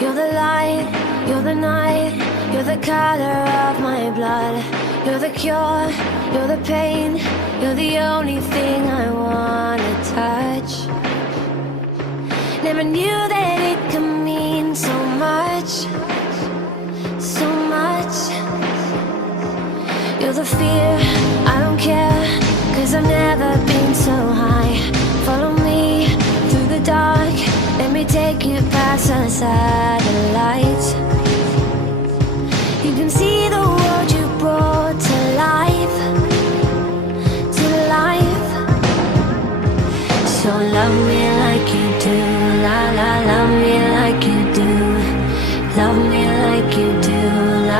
You're the light, you're the night, you're the color of my blood. You're the cure, you're the pain, you're the only thing I wanna touch. Never knew that it could mean so much, so much. You're the fear, I don't care, 'cause I've never been so high. Follow me through the dark, let me take you past the satellites.